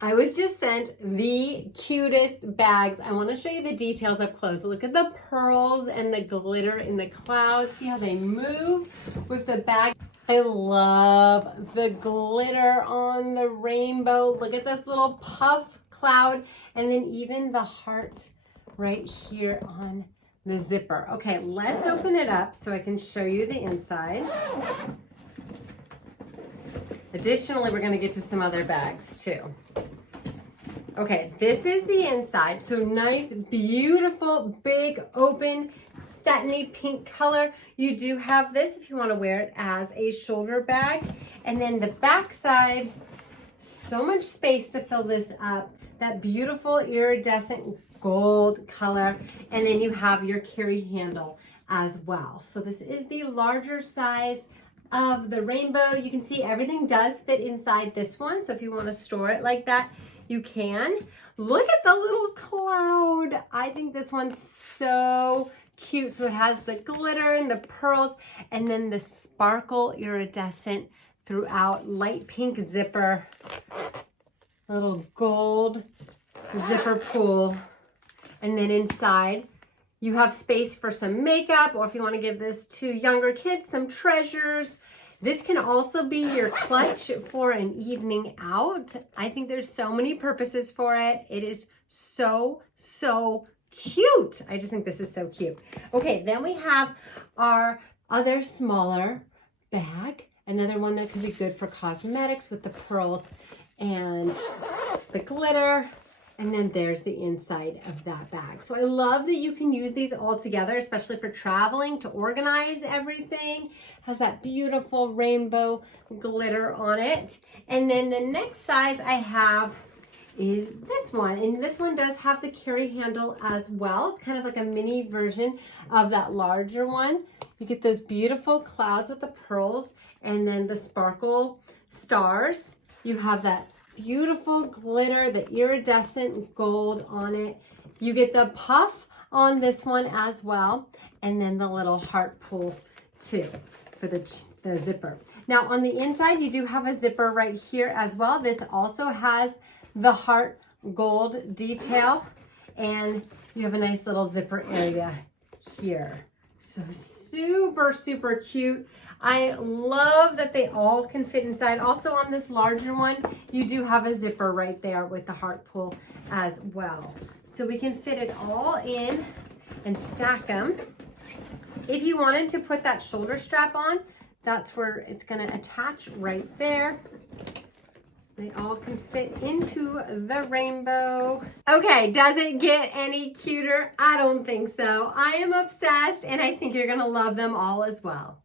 I was just sent the cutest bags. I want to show you the details up close. Look at the pearls and the glitter in the clouds. See how they move with the bag. I love the glitter on the rainbow. Look at this little puff cloud, and then even the heart right here on the zipper. Okay, let's open it up so I can show you the inside. Additionally, we're going to get to some other bags too. Okay, this is the inside. So nice, beautiful, big, open, satiny pink color. You do have this if you want to wear it as a shoulder bag. And then the back side, so much space to fill this up. That beautiful iridescent gold color. And then you have your carry handle as well. So this is the larger size of the rainbow. You can see everything does fit inside this one. So if you want to store it like that, you can. Look at the little cloud. I think this one's so cute. So it has the glitter and the pearls and then the sparkle iridescent throughout, light pink zipper, little gold zipper pull. And then inside you have space for some makeup, or if you want to give this to younger kids, some treasures. This can also be your clutch for an evening out. I think there's so many purposes for it. It is so, so cute. I just think this is so cute. Okay, then we have our other smaller bag. Another one that could be good for cosmetics with the pearls and the glitter. And then there's the inside of that bag. So I love that you can use these all together, especially for traveling, to organize everything. Has that beautiful rainbow glitter on it. And then the next size I have is this one. And this one does have the carry handle as well. It's kind of like a mini version of that larger one. You get those beautiful clouds with the pearls and then the sparkle stars. You have that beautiful glitter, the iridescent gold on it. You get the puff on this one as well, and then the little heart pull too for the zipper. Now on the inside, you do have a zipper right here as well. This also has the heart gold detail, and you have a nice little zipper area here. So super, super cute. I love that they all can fit inside. Also on this larger one, you do have a zipper right there with the heart pull as well. So we can fit it all in and stack them. If you wanted to put that shoulder strap on, that's where it's gonna attach right there. They all can fit into the rainbow. Okay, does it get any cuter? I don't think so. I am obsessed, and I think you're gonna love them all as well.